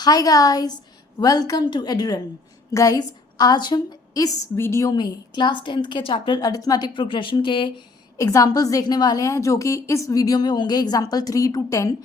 Hi guys, welcome to Edurun. Guys, आज हम इस वीडियो में क्लास 10th के चैप्टर अरिथमेटिक प्रोग्रेशन के एग्जांपल्स देखने वाले हैं, जो कि इस वीडियो में होंगे एग्जांपल 3 to 10।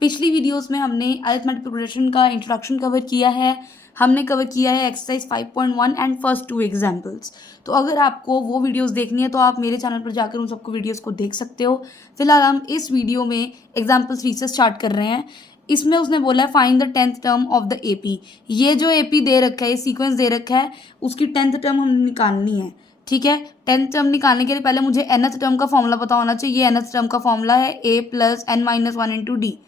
पिछली वीडियोस में हमने अरिथमेटिक प्रोग्रेशन का इंट्रोडक्शन कवर किया है, हमने कवर किया है एक्सरसाइज 5.1 एंड फर्स्ट 2 एग्जाम्पल्स। तो अगर आपको वो वीडियोस देखनी है तो आप मेरे चैनल पर जाकर उन सबको वीडियोस को देख सकते हो। फिलहाल हम इस वीडियो में एग्जाम्पल 3 से स्टार्ट कर रहे हैं। इसमें उसने बोला है find the 10th term of the AP. ये जो एपी दे रखा है, ये सीक्वेंस दे रखा है, उसकी 10th टर्म हमने निकालनी है। ठीक है, 10th टर्म निकालने के लिए पहले मुझे nth टर्म का फॉर्मूला पता होना चाहिए। ये nth टर्म का फॉर्मूला है a plus n minus 1 into D.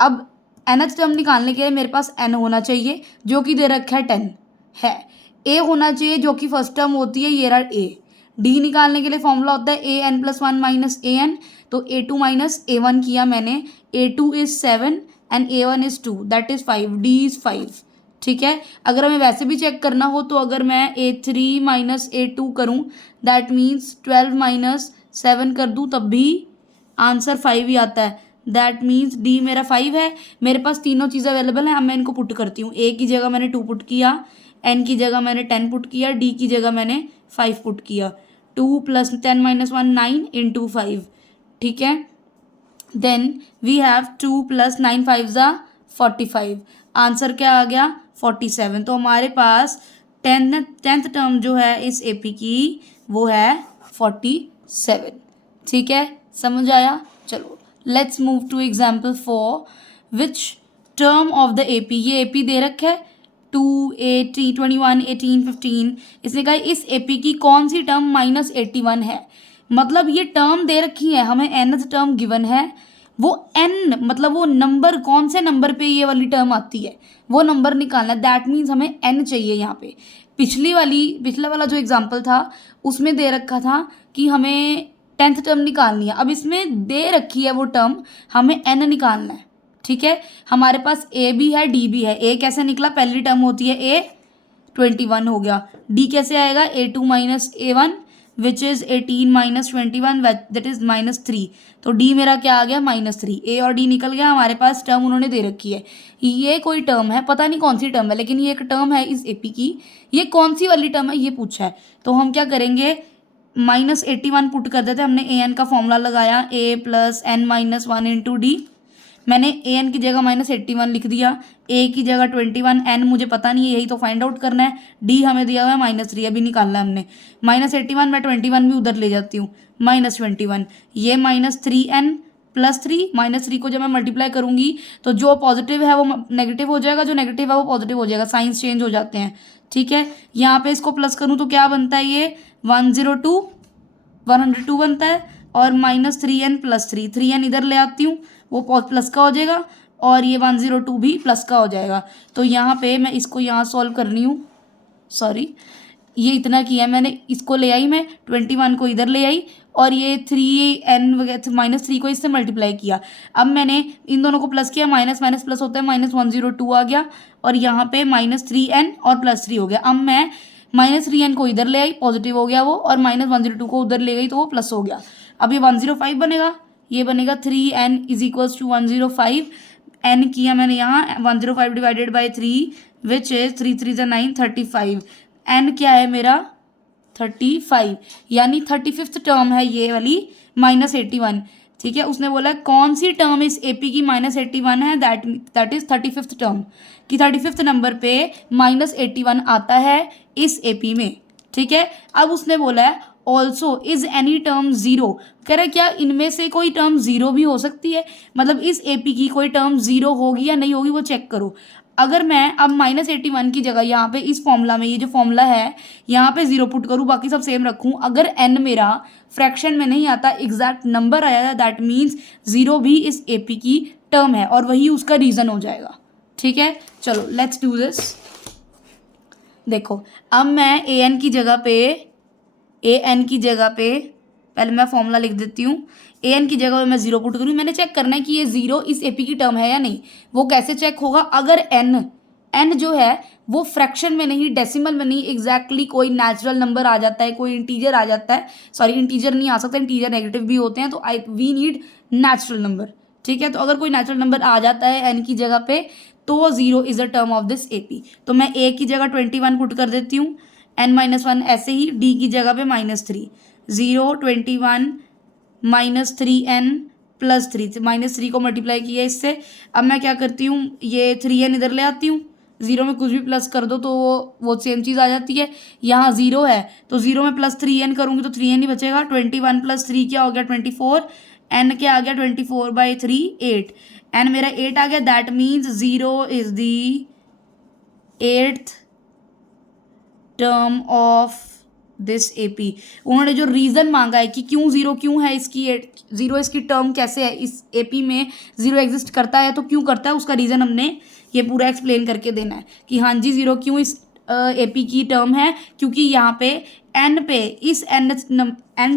अब nth टर्म निकालने के लिए मेरे पास n होना चाहिए, जो कि दे रखा है 10 है। a होना चाहिए, जो कि फर्स्ट टर्म होती है, ये रहा a। डी निकालने के लिए फॉर्मूला होता है a n plus 1 minus a n। तो a2 माइनस a1 किया मैंने, a2 is 7 and a1 is 2, that is 5, d is 5। ठीक है, अगर हमें वैसे भी चेक करना हो तो अगर मैं a3 माइनस a2 करूँ, दैट मीन्स 12 माइनस 7 कर दूँ, तब भी आंसर 5 ही आता है। दैट मीन्स डी मेरा 5 है। मेरे पास तीनों चीज़ें अवेलेबल हैं। अब मैं इनको पुट करती हूँ। ए की जगह मैंने 2 पुट किया, एन की जगह मैंने 10 पुट किया, डी की जगह मैंने 5 पुट किया। 2 प्लस 10 माइनस 1 9 इंटू 5। ठीक है, देन वी हैव 2 प्लस 9 5 ज़ा 45। आंसर क्या आ गया? 47। तो हमारे पास टेंथ टर्म जो है इस एपी की वो है 47। ठीक है, समझ आया? चलो let's move to example 4। Which term of the AP, ये एपी दे रखा है 2 80 21 18 15। इसने कहा इस एपी की कौन सी टर्म -81 है। मतलब ये टर्म दे रखी है, हमें nth टर्म गिवन है, वो n मतलब वो नंबर, कौन से नंबर पे ये वाली टर्म आती है वो नंबर निकालना है। दैट मीन्स हमें n चाहिए यहाँ पे। पिछला वाला जो एग्जाम्पल था उसमें दे रखा था कि हमें 10th टर्म निकालनी है। अब इसमें दे रखी है वो टर्म, हमें n निकालना है। ठीक है, हमारे पास a भी है d भी है। a कैसे निकला? पहली टर्म होती है a, 21 हो गया। d कैसे आएगा? a2 minus a1 which is 18 minus 21, that is -3। तो d मेरा क्या आ गया? -3। a और d निकल गया। हमारे पास टर्म उन्होंने दे रखी है, ये कोई टर्म है, पता नहीं कौन सी टर्म है, लेकिन ये एक टर्म है इस एपी की। ये कौन सी वाली टर्म है ये पूछा है, तो हम क्या करेंगे? -81 पुट कर देते हैं। हमने ए एन का फॉर्मूला लगाया, a plus n minus 1 into D. मैंने ए एन की जगह -81 लिख दिया, ए की जगह 21, एन मुझे पता नहीं है, यही तो फाइंड आउट करना है। डी हमें दिया हुआ है -3, अभी निकालना है हमने। -81 मैं 21 भी उधर ले जाती हूँ, -21 ये -3n प्लस 3। -3 को जब मैं मल्टीप्लाई करूँगी तो जो पॉजिटिव है वो नेगेटिव हो जाएगा, जो नेगेटिव है वो पॉजिटिव हो जाएगा, साइंस चेंज हो जाते हैं। ठीक है, यहाँ पे इसको प्लस करूँ तो क्या बनता है? ये 102 बनता है, और -3n प्लस 3, 3n इधर ले आती हूँ, वो प्लस का हो जाएगा, और ये 102 भी प्लस का हो जाएगा। तो यहाँ पे मैं इसको यहाँ सॉल्व कर रही हूँ, सॉरी ये इतना किया मैंने, इसको ले आई मैं, 21 को इधर ले आई, और ये 3n वगैरह -3 को इससे मल्टीप्लाई किया। अब मैंने इन दोनों को प्लस किया, माइनस माइनस प्लस होता है, -102 आ गया, और यहाँ पे -3n और +3 हो गया। अब मैं -3n को इधर ले आई, पॉजिटिव हो गया वो, और -102 को उधर ले गई तो वो प्लस हो गया। अब ये 105 बनेगा, ये बनेगा 3n is equals to 105। n किया मैंने यहाँ 105 divided by 3 which is 3 3 9 35। n क्या है मेरा? 35, यानी 35th टर्म है ये वाली -81। ठीक है, उसने बोला कौन सी टर्म इस एपी की -81 है, दैट इज 35th टर्म, कि 35th नंबर पे -81 आता है इस एपी में। ठीक है, अब उसने बोला है also is any term zero. कह रहा है क्या इनमें से कोई टर्म ज़ीरो भी हो सकती है, मतलब इस एपी की कोई टर्म ज़ीरो होगी या नहीं होगी वो चेक करो। अगर मैं अब -81 की जगह यहाँ पे इस फॉर्मूला में, ये जो फॉर्मूला है यहाँ पे 0 पुट करूँ, बाकी सब सेम रखूँ, अगर n मेरा फ्रैक्शन में नहीं आता, एग्जैक्ट नंबर आया था, दैट मीन्स 0 भी इस एपी की टर्म है, और वही उसका रीज़न हो जाएगा। ठीक है, चलो लेट्स डू दिस। देखो, अब मैं an की जगह पे पहले मैं फॉर्मूला लिख देती हूँ। an की जगह पे मैं 0 पुट करूँ, मैंने चेक करना है कि ये 0 इस एपी की टर्म है या नहीं। वो कैसे चेक होगा? अगर n जो है वो फ्रैक्शन में नहीं, डेसिमल में नहीं, एग्जैक्टली कोई नेचुरल नंबर आ जाता है, कोई इंटीजर आ जाता है, सॉरी इंटीजर नहीं आ सकता, इंटीजर नेगेटिव भी होते हैं, तो वी नीड नेचुरल नंबर। ठीक है, तो अगर कोई नेचुरल नंबर आ जाता है n की जगह पे, तो 0 is a term of this AP। तो मैं A की जगह 21 पुट कर देती हूँ, n-1 ऐसे ही D की जगह पे -3, 0 21 -3n +3, -3 को मल्टीप्लाई किया इससे। अब मैं क्या करती हूँ, ये 3n इधर ले आती हूँ, 0 में कुछ भी प्लस कर दो तो वो सेम चीज़ आ जाती है। यहाँ 0 है तो 0 में +3n करूँगी तो 3n ही बचेगा। 21 + 3 क्या हो गया 24, n क्या आ गया 24/3 8, n मेरा 8 आ गया। That means 0 is the 8th term of this AP। उन्होंने जो रीज़न मांगा है कि क्यों 0 क्यों है, इसकी 0 इसकी टर्म कैसे है, इस AP में 0 एग्जिस्ट करता है तो क्यों करता है, उसका रीज़न हमने ये पूरा एक्सप्लेन करके देना है कि हाँ जी 0 क्यों इस AP की टर्म है, क्योंकि यहाँ पे n पे इस n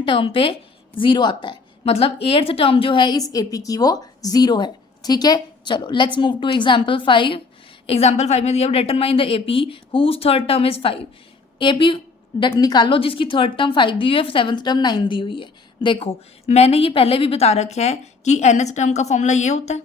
टर्म पे 0 आता है, मतलब 8th टर्म जो है इस AP की वो 0 है। ठीक है, चलो let's move to example 5। Example 5 में दिया determine the AP whose third term is 5। AP निकालो जिसकी थर्ड टर्म 5 दी हुई है, 7th टर्म 9 दी हुई है। देखो मैंने ये पहले भी बता रखा है कि nth टर्म का फॉर्मूला ये होता है।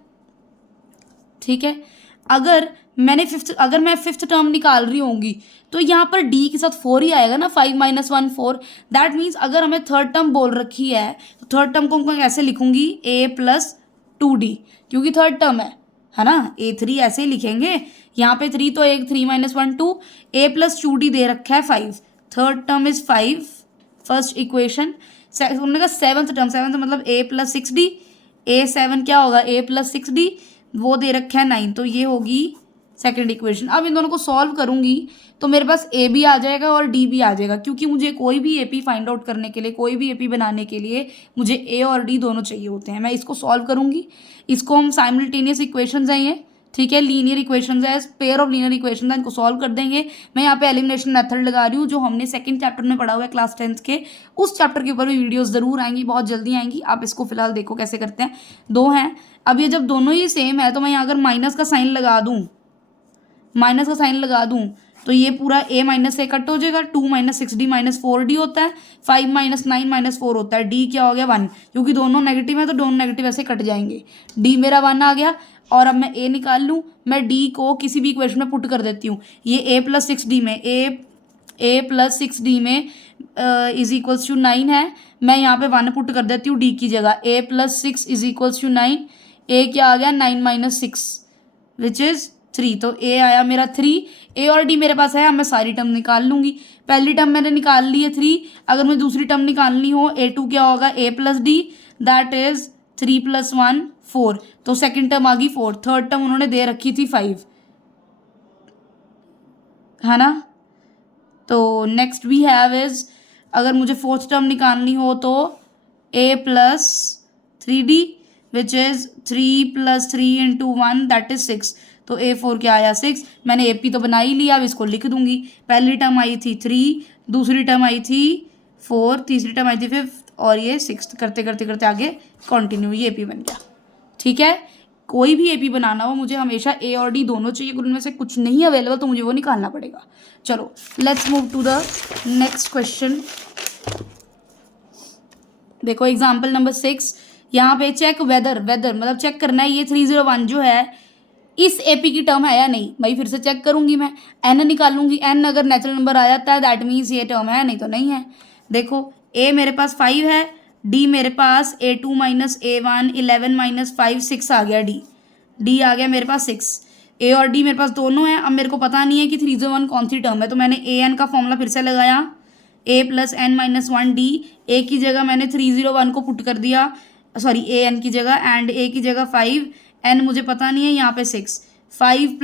ठीक है, अगर मैं फिफ्थ टर्म निकाल रही होंगी तो यहाँ पर D के साथ 4 ही आएगा ना, 5 - 1 4। दैट मीन्स अगर हमें थर्ड टर्म बोल रखी है तो थर्ड टर्म को मैं कैसे लिखूंगी, A + 2D, क्योंकि थर्ड टर्म है ना, A3 ऐसे ही लिखेंगे। यहाँ पे 3 तो 1, 3 - 1 2, A + 2D दे रखा है 5, third term is 5, first equation. उन्होंने कहा सेवन्थ टर्म, सेवन्थ मतलब A + 6D, A7 क्या होगा A + 6D, वो दे रखा है 9, तो ये होगी सेकंड इक्वेशन। अब इन दोनों को सॉल्व करूंगी तो मेरे पास A भी आ जाएगा और D भी आ जाएगा, क्योंकि मुझे कोई भी AP फाइंड आउट करने के लिए, कोई भी AP बनाने के लिए मुझे A और D दोनों चाहिए होते हैं। मैं इसको सॉल्व करूंगी, इसको हम साइमल्टेनियस इक्वेशंस हैं ये, ठीक है, लीनियर इक्वेशंस है, पेयर ऑफ लीनियर इक्वेशंस है, इनको सॉल्व कर देंगे। मैं यहाँ पे एलिमिनेशन मेथड लगा रही हूँ जो हमने सेकंड चैप्टर में पढ़ा हुआ है क्लास 10th के, उस चैप्टर के ऊपर भी वीडियोस ज़रूर आएंगी, बहुत जल्दी आएंगी। आप इसको फिलहाल देखो कैसे करते हैं। 2 हैं, अब ये जब दोनों ही सेम है तो मैं यहाँ अगर माइनस का साइन लगा दूँ, तो ये पूरा A माइनस से कट हो जाएगा, 2 - 6D - 4D होता है, 5 - 9 - 4 होता है, D क्या हो गया 1, क्योंकि दोनों नेगेटिव है तो दोनों नेगेटिव ऐसे कट जाएंगे, D मेरा 1 आ गया। और अब मैं A निकाल लूँ, मैं D को किसी भी इक्वेशन में पुट कर देती हूँ। ये A + 6D में A + 6D में इज इक्वल्स टू 9 है, मैं यहाँ पे 1 पुट कर देती हूँ D की जगह, A + 6 is equals to 9, A क्या आ गया 9 - 6 विच इज़ 3, तो A आया मेरा 3। A और D मेरे पास है, अब मैं सारी टर्म निकाल लूँगी। पहली टर्म मैंने निकाल ली है 3, अगर मुझे दूसरी टर्म निकालनी हो A2 क्या होगा A + D, दैट इज़ 3 + 1 4, तो सेकंड टर्म आ गई 4, थर्ड टर्म उन्होंने दे रखी थी 5, है ना। तो नेक्स्ट वी हैव इज, अगर मुझे फोर्थ टर्म निकालनी हो तो A + 3D which is 3 + 3 × 1 that is 6, तो A4 क्या आया 6। मैंने AP तो बना ही लिया, अब इसको लिख दूंगी। पहली टर्म आई थी 3, दूसरी टर्म आई थी 4, तीसरी टर्म आई थी 5th, और ये 6th, करते करते करते आगे कंटिन्यू, ये AP बन गया। ठीक है, कोई भी AP बनाना हो मुझे हमेशा A और D दोनों चाहिए, अगर उनमें से कुछ नहीं अवेलेबल तो मुझे वो निकालना पड़ेगा। चलो let's move to the next question. देखो एग्जाम्पल नंबर 6, यहाँ पे चेक वेदर मतलब चेक करना है ये 301 जो है इस AP की टर्म है या नहीं। भाई फिर से चेक करूंगी, मैं N निकालूंगी, N अगर नेचुरल नंबर आ जाता है दैट मीन्स ये टर्म है, नहीं तो नहीं है। देखो A मेरे पास 5 है, D मेरे पास A2 - A1 11 - 5 6 आ गया, D आ गया मेरे पास 6। A और D मेरे पास दोनों हैं। अब मेरे को पता नहीं है कि 301 कौन सी टर्म है, तो मैंने AN का फॉर्मूला फिर से लगाया, A + n - 1D। A की जगह मैंने 301 को पुट कर दिया, सॉरी AN की जगह, एंड A की जगह 5, N मुझे पता नहीं है, यहाँ पे 6, 5 +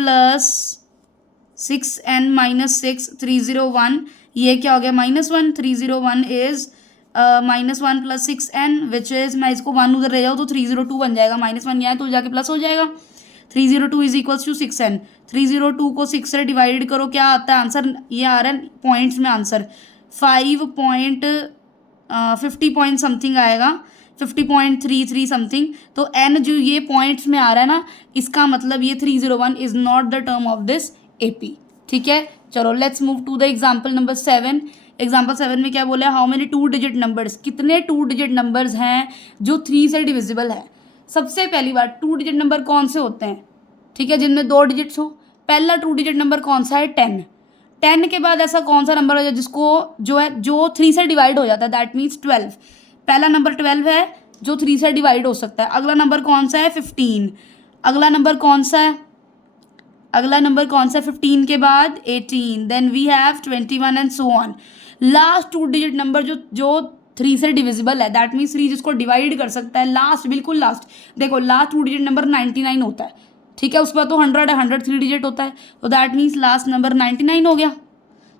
6n - 6 301, ये क्या हो गया -1, 301 इज -1 + 6n विच इज़, मैं इसको 1 उधर ले जाऊँ तो 302 बन जाएगा, -1 यहाँ है तो जाके प्लस हो जाएगा, 302 इज इक्वल्स टू 6n। 302 को 6 से डिवाइड करो, क्या आता है आंसर, ये आ रहा है पॉइंट्स में आंसर 50 पॉइंट समथिंग आएगा, 50.33 समथिंग। तो n जो ये पॉइंट्स में आ रहा है ना, इसका मतलब ये 301 is not the term of this AP। ठीक है, चलो let's move to the example number 7। Example 7 में क्या बोला है, हाउ मेनी 2 डिजिट नंबर्स, कितने 2 डिजिट नंबर्स हैं जो 3 से डिविजिबल है। सबसे पहली बार 2 डिजिट नंबर कौन से होते हैं, ठीक है, जिनमें 2 डिजिट्स हो। पहला 2 डिजिट नंबर कौन सा है? 10। 10 के बाद ऐसा कौन सा नंबर है जिसको जो 3 से डिवाइड हो जाता है, दैट मीन्स 12। पहला नंबर 12 है जो 3 से डिवाइड हो सकता है। अगला नंबर कौन सा है? 15। अगला नंबर कौन सा है? 15 के बाद 18, then we have 21 and so on. Last 2 digit number जो 3 से डिविजिबल है, दैट मीन्स 3 जिसको डिवाइड कर सकता है, लास्ट, बिल्कुल लास्ट। देखो लास्ट 2 डिजिट नंबर 99 होता है, ठीक है, उसके बाद तो 100 है, 100 3 डिजिट होता है, तो दैट मीन्स लास्ट नंबर 99 हो गया।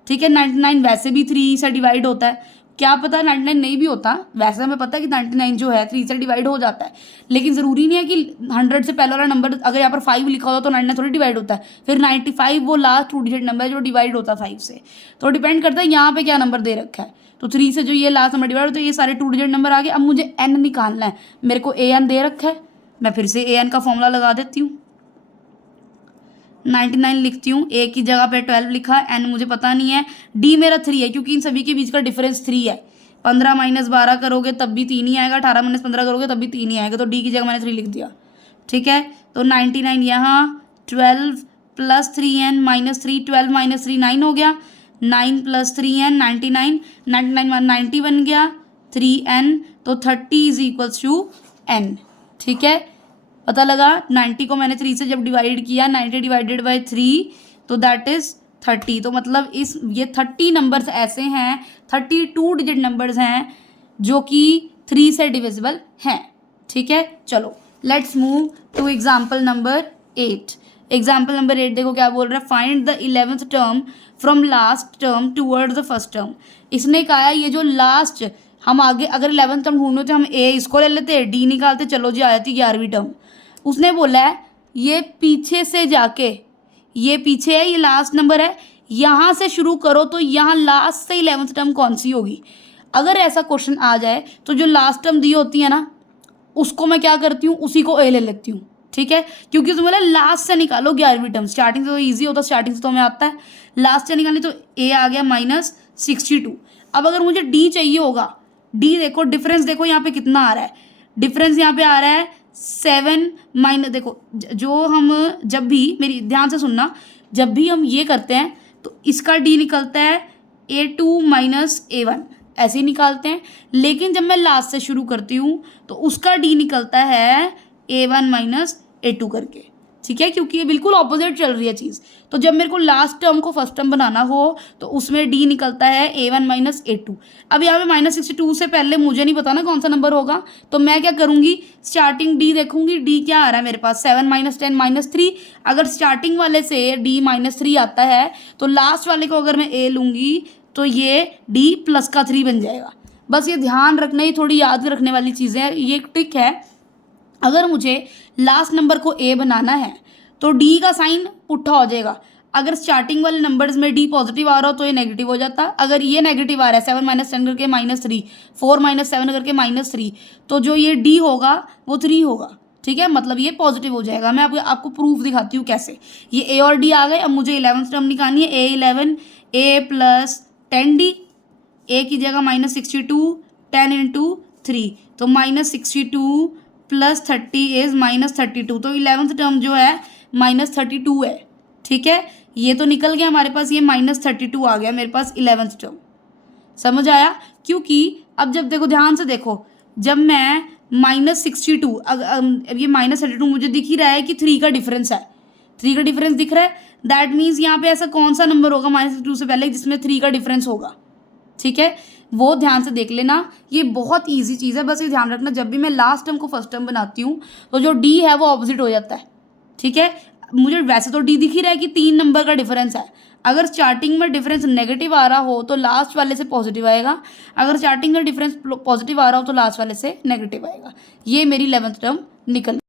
ठीक है, 99 वैसे भी 3 से डिवाइड होता है, क्या पता 99 नहीं भी होता, वैसे हमें पता है कि 99 जो है 3 से डिवाइड हो जाता है, लेकिन ज़रूरी नहीं है कि 100 से पहले वाला नंबर अगर यहाँ पर 5 लिखा होता तो 99 थोड़ी डिवाइड होता है। फिर 95 वो लास्ट 2 डिजिट नंबर है जो डिवाइड होता है 5 से, तो डिपेंड करता है यहाँ पे क्या नंबर दे रखा है। तो 3 से जो ये लास्ट नंबर डिवाइड होता है, ये सारे 2 डिजिट नंबर आ गए। अब मुझे n निकालना है, मेरे को an दे रखा है, मैं फिर से an का फॉर्मूला लगा देती हूँ। 99 लिखती हूँ, a की जगह पे 12 लिखा है, n मुझे पता नहीं है, d मेरा 3 है क्योंकि इन सभी के बीच का डिफरेंस 3 है। 15 - 12 करोगे तब भी 3 ही आएगा, 18 - 15 करोगे तब भी 3 ही आएगा, तो d की जगह मैंने 3 लिख दिया। ठीक है, तो 99 यहाँ, 12 + 3n - 3, 12 - 3 9 हो गया, 9 + 3n 99, 99 90 बन गया, 3n, तो 30 = n। ठीक है, पता लगा 90 को मैंने 3 से जब डिवाइड किया, 90 / 3 तो दैट इज़ 30। तो मतलब ये 30 नंबर्स ऐसे हैं, 32 डिजिट नंबर्स हैं जो कि 3 से डिविजिबल हैं। ठीक है, चलो let's move to example number 8। Example number 8 देखो क्या बोल रहा है, find the 11th term from last term towards the first term. इसने कहा है ये जो लास्ट, हम आगे अगर 11th टर्म ढूंढने होते हम ए इसको ले लेते, डी निकालते, चलो जी आ जाती 11वीं टर्म। उसने बोला है ये पीछे से जाके, ये पीछे है, ये लास्ट नंबर है, यहाँ से शुरू करो तो यहाँ लास्ट से 11th टर्म कौन सी होगी। अगर ऐसा क्वेश्चन आ जाए तो जो लास्ट टर्म दी होती है ना, उसको मैं क्या करती हूँ, उसी को ए ले लेती हूँ। ठीक है, क्योंकि उसने बोला लास्ट से निकालो 11वीं टर्म, स्टार्टिंग से तो ईजी होता है, स्टार्टिंग से तो हमें आता है, लास्ट से निकालनी, तो ए आ गया -62। अब अगर मुझे डी चाहिए होगा, डी देखो डिफरेंस देखो यहाँ पे कितना आ रहा है, डिफरेंस यहाँ पे आ रहा है 7 - देखो जो हम जब भी, मेरी ध्यान से सुनना, जब भी हम ये करते हैं तो इसका डी निकलता है A2 - A1, ऐसे ही निकालते हैं, लेकिन जब मैं लास्ट से शुरू करती हूँ तो उसका डी निकलता है A1 - A2 करके। ठीक है, क्योंकि ये बिल्कुल ऑपोजिट चल रही है चीज़। तो जब मेरे को लास्ट टर्म को फर्स्ट टर्म बनाना हो तो उसमें डी निकलता है A1 - A2। अब यहाँ पे -62 से पहले मुझे नहीं पता ना कौन सा नंबर होगा, तो मैं क्या करूँगी, स्टार्टिंग डी देखूंगी, डी क्या आ रहा है मेरे पास, 7 - 10 - 3। अगर स्टार्टिंग वाले से डी -3 आता है तो लास्ट वाले को अगर मैं ए लूँगी तो ये डी प्लस का 3 बन जाएगा। बस ये ध्यान रखना, ही थोड़ी याद रखने वाली चीज़ें हैं, ये एक ट्रिक है। अगर मुझे लास्ट नंबर को ए बनाना है तो डी का साइन पुट्ठा हो जाएगा। अगर स्टार्टिंग वाले नंबर्स में डी पॉजिटिव आ रहा हो तो ये नेगेटिव हो जाता, अगर ये नेगेटिव आ रहा है 7 - 10 करके -3, 4 - 7 करके -3, तो जो ये डी होगा वो 3 होगा। ठीक है, मतलब ये पॉजिटिव हो जाएगा। मैं आपको प्रूफ दिखाती हूँ कैसे। ये ए और डी आ गए, अब मुझे 11th टर्म निकालनी है, A11, A + 10D, ए की जगह -62, 10 × 3, तो -62 + 30 इज़ -32, तो 11th टर्म जो है -32 है। ठीक है, ये तो निकल गया हमारे पास, ये -32 आ गया मेरे पास 11th टर्म। समझ आया, क्योंकि अब जब देखो ध्यान से देखो, जब मैं -62, अब ये -32 मुझे दिख ही रहा है कि 3 का डिफरेंस है, 3 का डिफरेंस दिख रहा है, दैट मीन्स यहाँ पे ऐसा कौन सा नंबर होगा -62 से पहले जिसमें 3 का डिफरेंस होगा। ठीक है, वो ध्यान से देख लेना, ये बहुत ईजी चीज़ है, बस ये ध्यान रखना जब भी मैं लास्ट टर्म को फर्स्ट टर्म बनाती हूँ तो जो डी है वो ऑपोजिट हो जाता है। ठीक है, मुझे वैसे तो डी दिख ही रहा है कि 3 नंबर का डिफरेंस है, अगर स्टार्टिंग में डिफरेंस नेगेटिव आ रहा हो तो लास्ट वाले से पॉजिटिव आएगा, अगर स्टार्टिंग में डिफरेंस पॉजिटिव आ रहा हो तो लास्ट वाले से नेगेटिव आएगा। ये मेरी 11th टर्म निकल।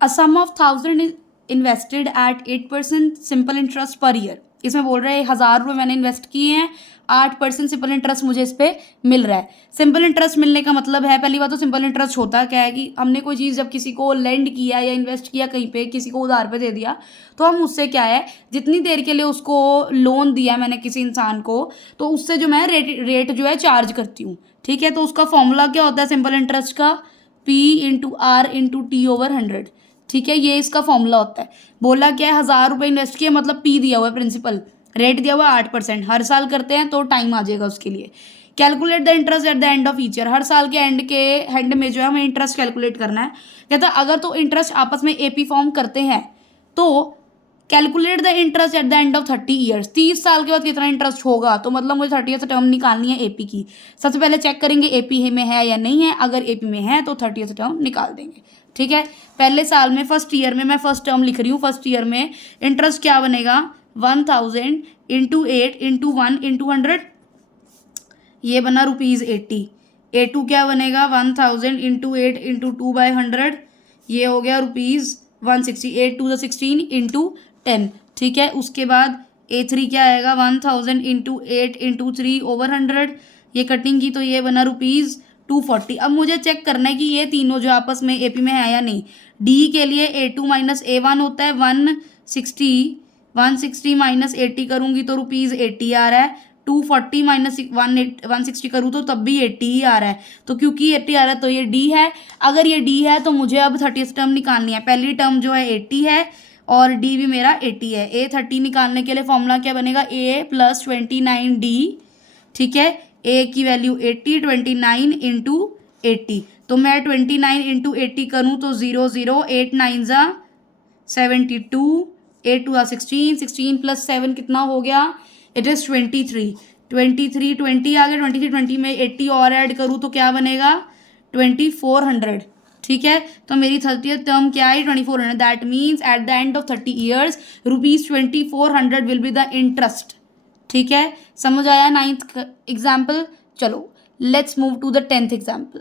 A sum of 1000 invested at 8% simple interest per year. इसमें बोल रहे हैं 1000 रुपये मैंने इन्वेस्ट किए हैं, 8% सिंपल इंटरेस्ट मुझे इस पर मिल रहा है। सिंपल इंटरेस्ट मिलने का मतलब है, पहली बात तो सिंपल इंटरेस्ट होता क्या है कि हमने कोई चीज़ जब किसी को लेंड किया या इन्वेस्ट किया कहीं पे, किसी को उधार पे दे दिया, तो हम उससे क्या है, जितनी देर के लिए उसको लोन दिया मैंने किसी इंसान को, तो उससे जो मैं रेट जो है चार्ज करती हूँ। ठीक है, तो उसका फॉर्मूला क्या होता है सिंपल इंटरेस्ट का, P × R × T/100। ठीक है, ये इसका फॉर्मूला होता है। बोला क्या है, 1000 रुपये इन्वेस्ट किया, मतलब पी दिया हुआ है प्रिंसिपल, रेट दिया हुआ है 8%, हर साल करते हैं तो टाइम आ जाएगा उसके लिए। Calculate the interest at the end of each year, हर साल के एंड में जो है हमें इंटरेस्ट कैलकुलेट करना है। कहता है अगर तो इंटरेस्ट आपस में एपी फॉर्म करते हैं तो calculate the interest at the end of 30 years, 30 साल के बाद कितना इंटरेस्ट होगा। तो मतलब मुझे 30th टर्म निकालनी है एपी की। सबसे पहले चेक करेंगे एपी में है या नहीं है, अगर एपी में है तो 30th टर्म निकाल देंगे। ठीक है, पहले साल में फर्स्ट ईयर में मैं फर्स्ट टर्म लिख रही हूँ। फर्स्ट ईयर में इंटरेस्ट क्या बनेगा, 1000 इंटू 8 इंटू 1 इंटू 100, ये बना ₹80। A2 क्या बनेगा, 1000 इंटू 8 इंटू 2/100, ये हो गया ₹160। 8 2 16 इंटू 10। ठीक है, उसके बाद A3 क्या आएगा, 1000 इंटू 8 इंटू 3/100, ये कटिंग की तो ये बना ₹240। अब मुझे चेक करना है कि ये तीनों जो आपस में एपी में है या नहीं। डी के लिए A2 माइनस A1 होता है 160 माइनस 80 करूँगी तो ₹80 आ रहा है। 240 माइनस 160 करूँ तो तब भी 80 ही आ रहा है। तो क्योंकि 80 आ रहा है तो ये डी है। अगर ये डी है तो मुझे अब 30th टर्म निकालनी है। पहली टर्म जो है 80 है और डी भी मेरा 80 है। A30 निकालने के लिए फॉर्मूला क्या बनेगा, A प्लस 29D। ठीक है, A की वैल्यू 80, 29 इंटू 80। तो मैं 29 इंटू 80 करूँ तो 0 8 9 72, 8 2 16, 16 प्लस 7 कितना हो गया, इट इज़ 23। 20 आ गया, 20 में 80 और ऐड करूँ तो क्या बनेगा, 2400। ठीक है, तो मेरी 30th टर्म क्या है, 2400। That means at the end of 30 years ₹2400 will be the interest. ठीक है, समझ आया 9th एग्जाम्पल। चलो let's move to the 10th example.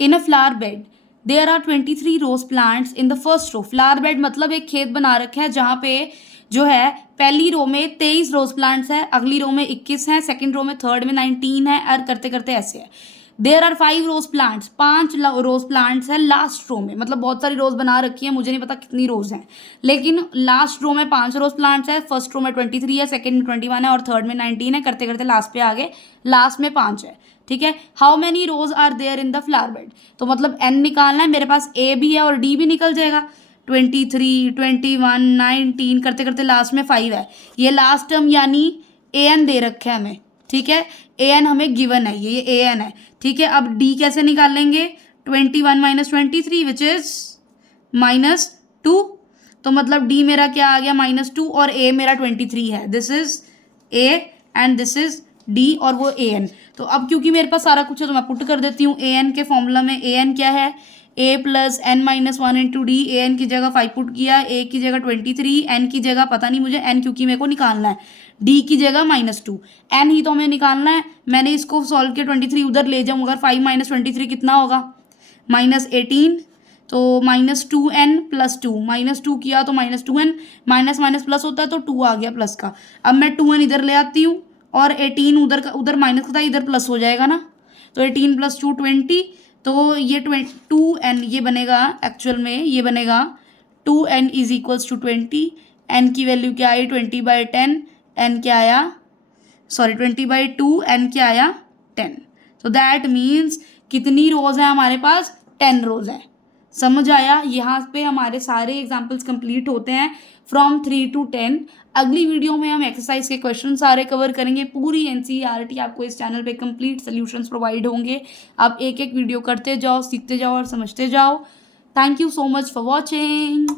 In a flower bed there are 23 rose plants in the first row. Flower bed मतलब एक खेत बना रखा है जहाँ पे जो है पहली रो में 23 रोज प्लांट्स है, अगली रो में 21 हैं, सेकंड रो में, थर्ड में 19 है, और करते करते ऐसे है। There are 5 rose plants, 5 rose plants है लास्ट रो में, मतलब बहुत सारी रोज बना रखी है, मुझे नहीं पता कितनी रोज हैं, लेकिन लास्ट रो में 5 रोज प्लांट्स है। फर्स्ट रो में 23 है, सेकंड में 21 है और थर्ड में 19 है, करते करते लास्ट पे आ गए, लास्ट में 5 है। ठीक है, how many rose are there in the flower bed, तो मतलब n निकालना है। मेरे पास a भी है और d भी निकल जाएगा। 23, 21, 19 करते करते लास्ट में 5 है। ये लास्ट टर्म यानी an दे रखा है हमें। ठीक है, an हमें गिवन है, ये an है। ठीक है, अब d कैसे निकालेंगे, 21 माइनस 23 विच इज -2। तो मतलब d मेरा क्या आ गया, -2, और a मेरा 23 है। This is a and this is d और वो an। तो अब क्योंकि मेरे पास सारा कुछ है तो मैं पुट कर देती हूँ। an के फॉर्मूला में an क्या है, a plus n minus 1 into D. an की जगह 5 पुट किया, a की जगह 23, n की जगह पता नहीं मुझे, n क्योंकि मेरे को निकालना है, d की जगह -2, n ही तो हमें निकालना है। मैंने इसको सॉल्व किया, 23 उधर ले जाऊँ, अगर 5 माइनस 23 कितना होगा, -18, तो -2n प्लस 2, -2 किया तो -2n, माइनस माइनस प्लस होता है तो 2 आ गया प्लस का। अब मैं 2n इधर ले आती हूँ और 18 उधर माइनस का था, इधर प्लस हो जाएगा ना, तो 18 प्लस 2 20, तो ये 2n ये बनेगा, एक्चुअल में ये बनेगा 2n is equals to 20। n की वैल्यू क्या आई, 20/10, n क्या आया, सॉरी 20/2, n क्या आया 10। तो दैट मीन्स कितनी रोज है हमारे पास, 10 रोज है। समझ आया, यहाँ पे हमारे सारे एग्जाम्पल्स कंप्लीट होते हैं फ्रॉम 3 to 10। अगली वीडियो में हम एक्सरसाइज के क्वेश्चन सारे कवर करेंगे। पूरी NCERT आपको इस चैनल पे कंप्लीट सॉल्यूशंस प्रोवाइड होंगे। आप एक एक वीडियो करते जाओ, सीखते जाओ और समझते जाओ। Thank you so much for watching.